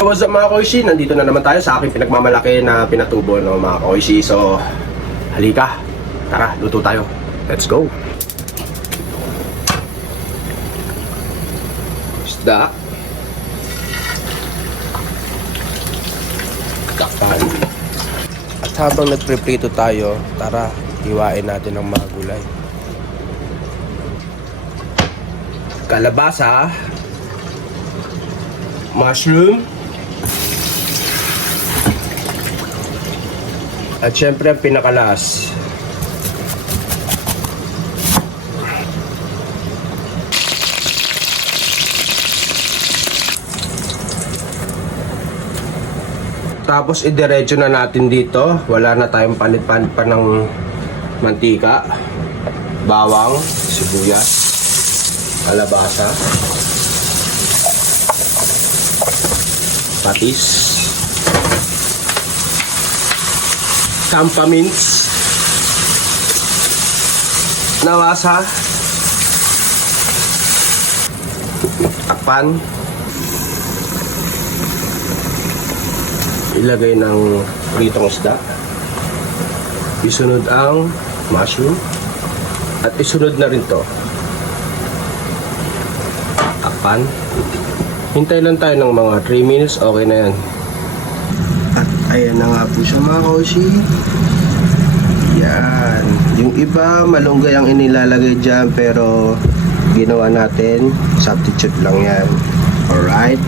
what's up mga koishi? Nandito na naman tayo sa aking pinagmamalaki na pinatubo no, mga koishi. So, halika. Tara, luto tayo. Let's go. Isda. Takpan. At habang nagpreprito tayo, tara, hiwain natin ang mga gulay. Kalabasa. Mushroom. At syempre ang pinakalas. Tapos idiretso na natin dito. Wala na tayong panit-panit pa ng mantika. Bawang, sibuyas, kalabasa, patis, campamins, nawasa, takpan, ilagay ng pritong isda, isunod ang mushroom, at isunod na rin to. Takpan. Hintay lang tayo ng mga 3 minutes, okay na yan. Ayan na nga po siya mga koshi. Yan. Yung iba, malunggay ang inilalagay dyan, pero ginawa natin, substitute lang yan. Alright?